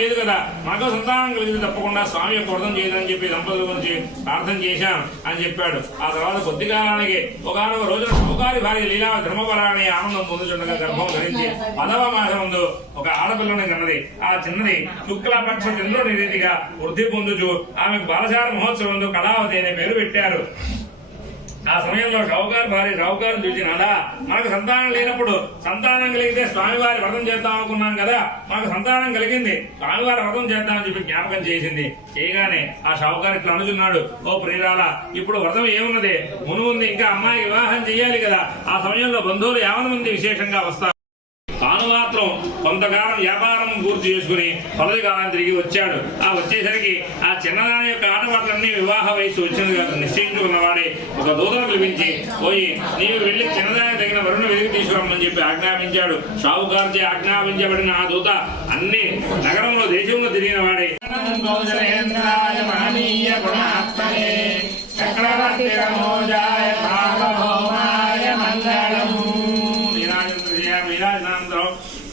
లేదు కదా, మాకు సంతానం కలిగింది, తప్పకుండా స్వామి యొక్క వ్రతం చేయదని చెప్పి దంపతుల గురించి ప్రార్థన చేశాం అని చెప్పాడు. ఆ తర్వాత కొద్ది కాలానికి ఒకనొక రోజున సౌకారి భార్య లీలా ధర్మపరాన్ని ఆనందం పొందుతుండగా గర్భం ధరించి 10వ మాసం ముందు ఒక ఆడపిల్లని కన్నది. ఆ చిన్నది శుక్లపక్ష చంద్రుని రీతిగా వృద్ధి పొందుచు ఆమెకు బాలసార మహోత్సవం కళావతి అనే పేరు పెట్టారు. ఆ సమయంలో షావుకారు భార్య షావుకారు చూసినాడా, మనకు సంతానం లేనప్పుడు సంతానం కలిగితే స్వామివారి వ్రతం చేద్దాం అనుకున్నాం కదా, మనకు సంతానం కలిగింది, స్వామివారి వ్రతం చేద్దామని చెప్పి జ్ఞాపకం చేసింది. చేయగానే ఆ షావుకారు ఇట్లా అనుచున్నాడు, ఓ ప్రియురాల, ఇప్పుడు వ్రతం ఏమున్నది, మునుముందు ఇంకా అమ్మాయి వివాహం చేయాలి కదా, ఆ సమయంలో బంధువులు 50 మంది విశేషంగా వస్తారు. తాను మాత్రం కొంతకాలం వ్యాపారం పూర్తి చేసుకుని పలది కాలం తిరిగి వచ్చాడు. ఆ వచ్చేసరికి ఆ చిన్నదాని యొక్క ఆటపాటలన్నీ వివాహ వయసు వచ్చినది కాదు నిశ్చయించుకున్నవాడే ఒక దూతను పిలిపించి, పోయి నీవు వెళ్లి చిన్నదానికి తగిన వరుణ వెలికి తీసుకురమ్మని చెప్పి ఆజ్ఞాపించాడు. షావుకారుచే ఆజ్ఞాపించబడిన ఆ దూత అన్ని నగరంలో దేశంలో తిరిగిన వాడే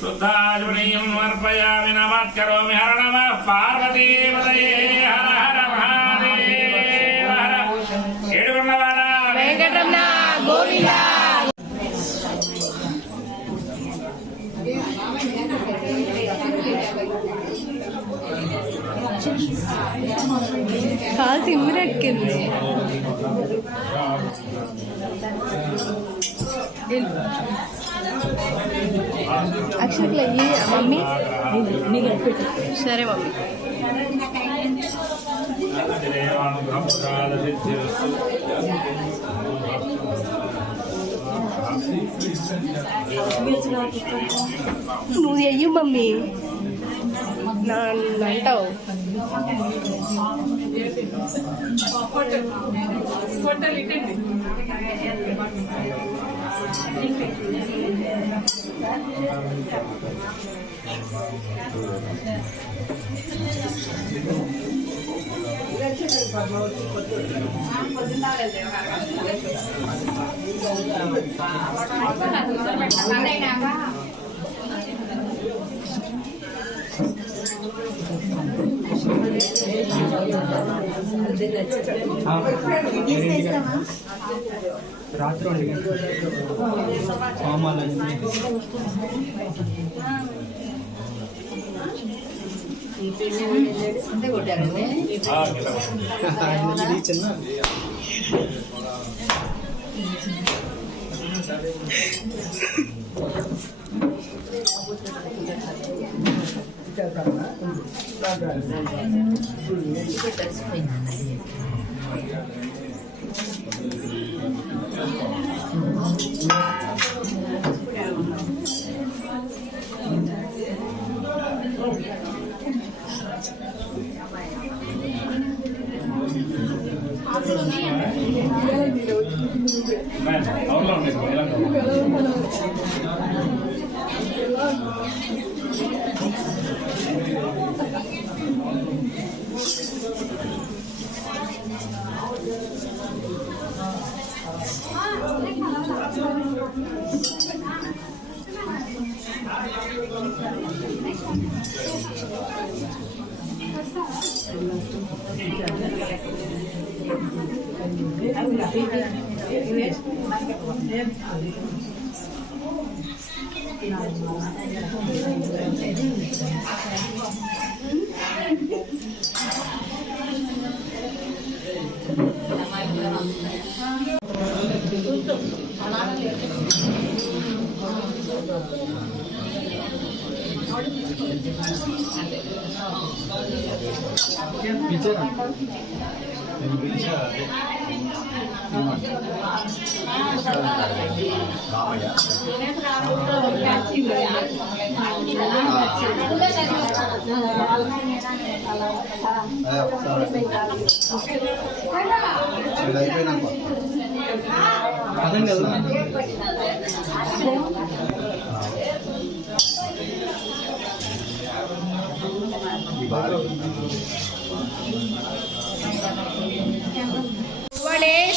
శుద్ధాజమనీయమర్పయామి నమస్కరోమి. హర నమః పార్వతీపతయే హర హర మహాదేవ హర. ఏడుగున్నవాడ వెంకటరమణ గోవింద. కాలు తిమ్మిరెక్కింది. అక్షరకులు అయ్యి మమ్మీ సరే మమ్మీ. నువ్వు అయ్యి మమ్మీ అంటావు. రాత్రి 2 గంటలు సామాన్లు చిన్న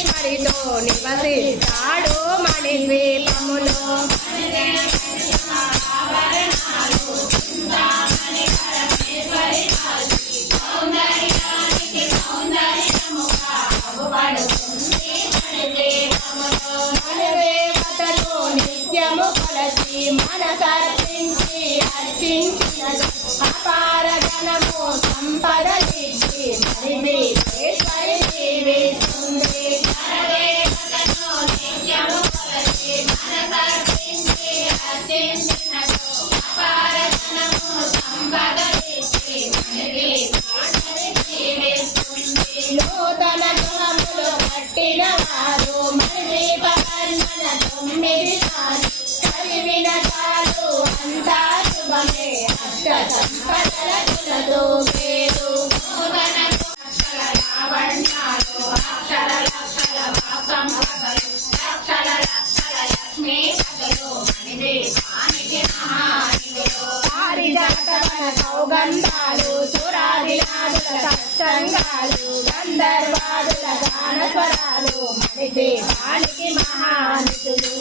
పరమేశ్వరితో నివసిస్తాడు మణిద్వీపములో. దేవతలు నిత్యము కొలచి మనసర్పించి అర్చించినది అపార ధనము సంపదలిచ్చి మణిద్వీపేశ్వరి జీవిస్తుంది. నూతన గృహములు కట్టిన వారు మణిద్వీప వర్ణన 9 సార్లు చదివిన చాలు అంతా శుభమే. అష్ట సంపదల కులతో పేరు పారిజాతవన సౌగంధాలు సురాదినాదుల సత్సంగాలు గంధర్వాదుల గానస్వరాలు మణిద్వీపానికి మహానిధులు.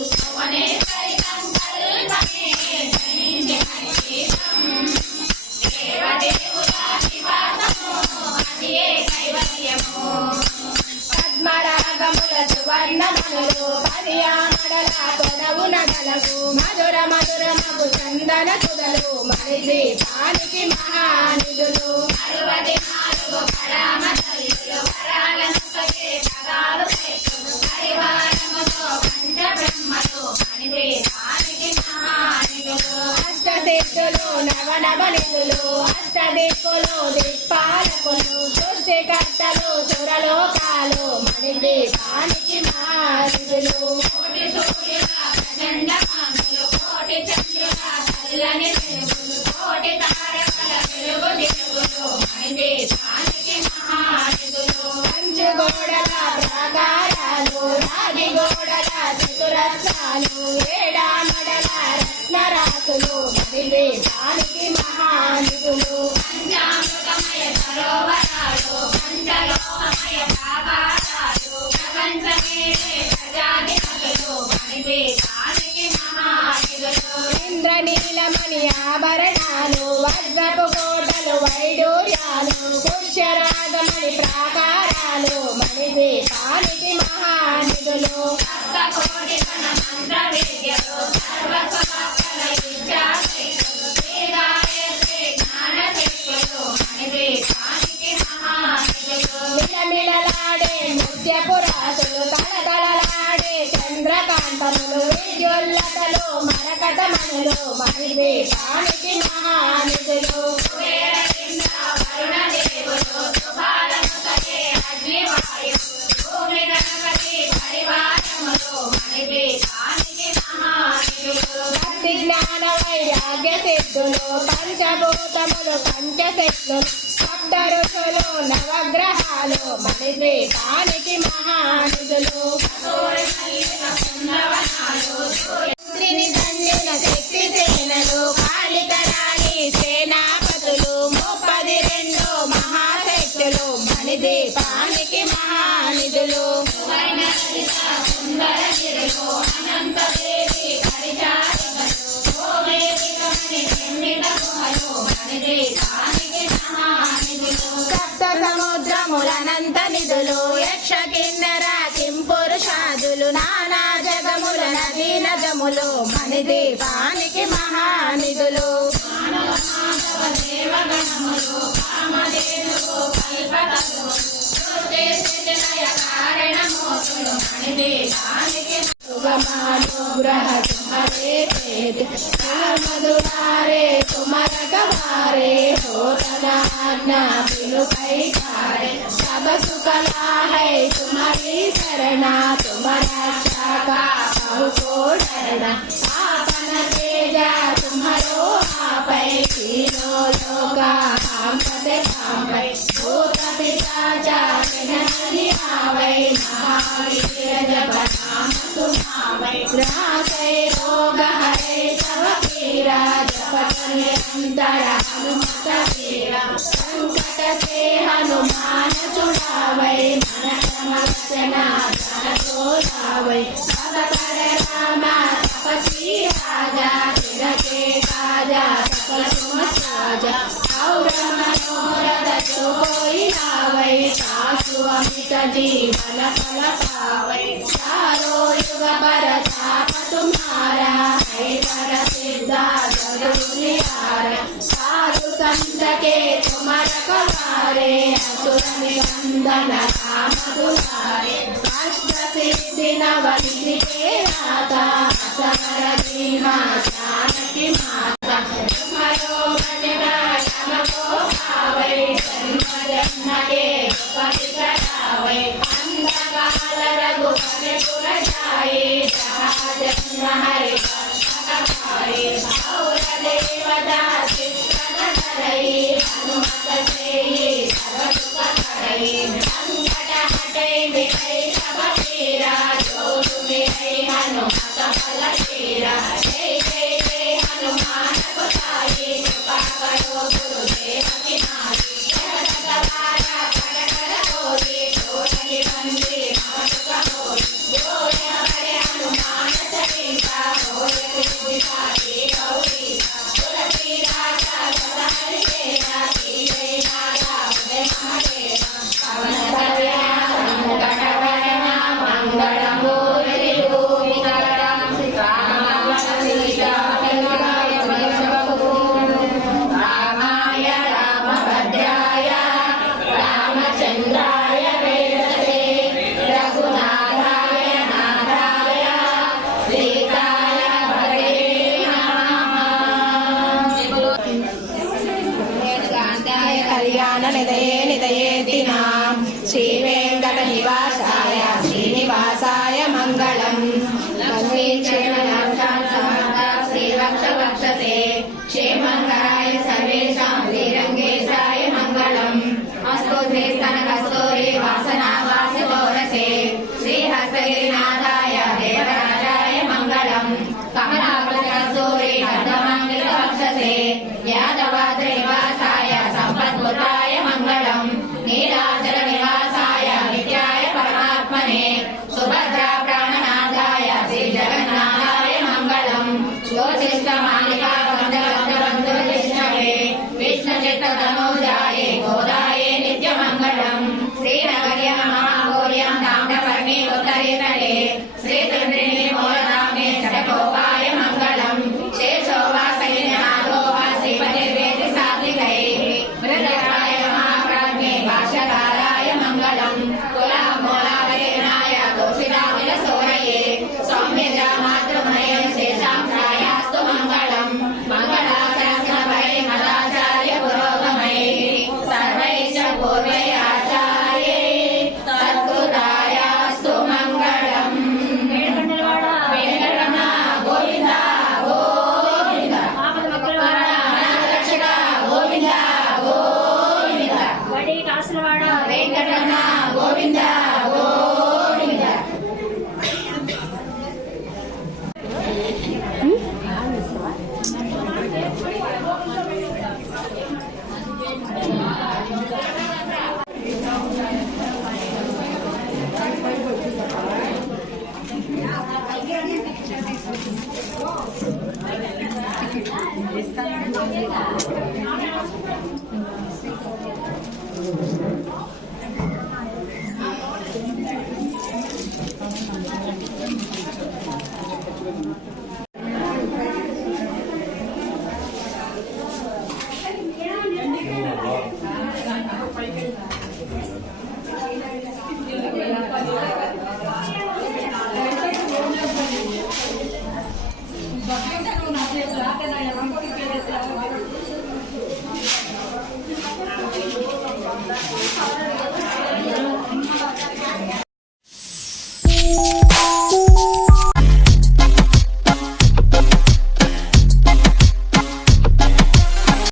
పద్మరాగముల సువర్ణమణులు పదియామడల పొడవున గలవు మధుర మధుర మగు చందన సుధలు మణిద్వీపానికి మహానిధులు. అష్టసిద్ధులు నవనవనిధులు అష్టదిక్కులు దిక్పాలకులు సృష్టికర్తలు సురలోకాలు మణిద్వీపానికి మహానిధులు. పంచుగోడల ప్రాకారాలు రాగిగోడల చతురస్రాలు ఏడామడల రత్నరాసులు మణిద్వీపానికి మహానిధులు. ఇంద్రనీలమణి ఆభరణాలు వజ్రపు కోటలు వైడూర్యాలు పుష్యరాగమణి ప్రాకారాలు మణిద్వీపానికి మహానిధులు. మిలమిలలాడే ముత్యపురాసులు తలతలలాడే చంద్రకాంతములు విద్యుల్లతలు మరకతమణులు మణిద్వీపానికి మహానిధులు. భక్తి జ్ఞాన వైరాగ్య సిద్ధులు పంచభూతములు పంచశక్తులు సప్త ఋషులు నవగ్రహాలు మణిద్వీపానికి మహానిధులు. దండిన శక్తి సేనలు కాళికరాణి సేనాపతులు 32 మహాశక్తులు మణిద్వీపానికి మహానిధులు. సప్త సముద్రములనంత నిధులు యక్ష కిన్నర కింపురుషాదులు నానా జగముల నదీ నదములు మణిద్వీపానికి మహానిధులు. मधुरारे तुमर गवारे होतना आज्ञा बिनु पैकारे सब सुकला है तुम्हारी शरणा तुम रक्षा का बहुको डरना आपन तेजा तुम्हारो आपै तीनों लोका हम पते पावै भूत पिशाचा नहीं आवै महावीर जब नाम सुनावै रासै रोग हरे सब पीरा जपत निरंतर हनुमत वीरा संकट से हनुमान छुड़ावै मन समस्या आवै सब कर रामा तपस्वी राजा तिलके काजा सकल सुम साजा और मनोरथ जो कोई लावै सासु अमित जीवन फल पावै चारों युग परताप तुम्हारा है कर सिद्धा जगुनिहारा साधु संत के तुम रखवारे असुर निबंधन काम दुलारे अष्ट सिद्धि नवनिधि के दाता सकल दीना जानकी माता तुम्हारो भजना हमको भावै जन्म जन्म के दुख करावै अंधकाल रघुवर पुर जाई जहाँ जन्म हरि और देवता चित्तन धरई हनुमत सेई सर्व सुख करई संकट हटै मिटै सब पीरा जो तुमिरै हनुमत फल तेरा जय जय जय हनुमान गोसाई कृपा करो गुरुदेव की नाई जगत गवारा खड़ कर होई छोटि बंदी मम सुख होई बोल हरे हनुमान चालीसा होय सिद्धि गौरी तुलसीदास सदा हरिदेवा कीजय नागा उदय महादेवा पवन कल्याण संकट हरणा मंगलम मूर्ति भूमिकरं रामाय सीताय रामाय रामभद्राय रामचन्द्राय वेदसे रघुनाथाय नाथाय सीताय हरे नमः कल्याण निधये निधयेतिनां श्रीवेङ्कट निवासाय श्रीनिवासाय मङ्गलम् वन्दे श्रीवक्षवक्षसे क्षेमङ्गराय सर्वेषां श्रीरङ्गेशाय मङ्गलम् अस्तु श्रीस्तनकस्तूरी वासनावासितोरसे श्रीहस्तगिरिनाथाय देवराजाय मङ्गलम् कमलापतिकस्तूरी अर्धमङ्गलवक्षसे यादवाद्रिनिवासाय सम्पत्पुत्राय मङ्गलम् नीलाचलनिवासाय नित्याय परमात्मने सुभद्रा प्राणनाथाय श्रीजगन्नाथाय मङ्गलम् श्लोचिष्टमालिका बन्धुविष्णवे विष्णुचित्ततनूजाये गोदाये नित्यमङ्गलम् श्रीनगर्य महाभूर्यं ताम्रपर्णे उत्तरेतरे श्रीचन्द्रिणी मूलधामे षडकोपाय मङ्गलम् शेषोवासैन्यनाथो वा श्रीपतिर्वेदि सात्विकैः मृदराय महाप्राज्ञे भाष्यकाराय मङ्गलम् कुलामूलावरेणाय दोषिताविलसोरये सौम्यजा मातृमये शेषांशायास्तु मङ्गलम् मङ्गलासरस्वभये मदाचार्य पुरोगमैः सर्वैश्च पूर्वैः आचार्यैः सत्कृतायास्तु मङ्गलम् वेङ्कटरमण गोविन्द गोविन्द रक्षक गोविन्द गोविन्द वेङ्कटरमण गोविन्द गोविन्द Está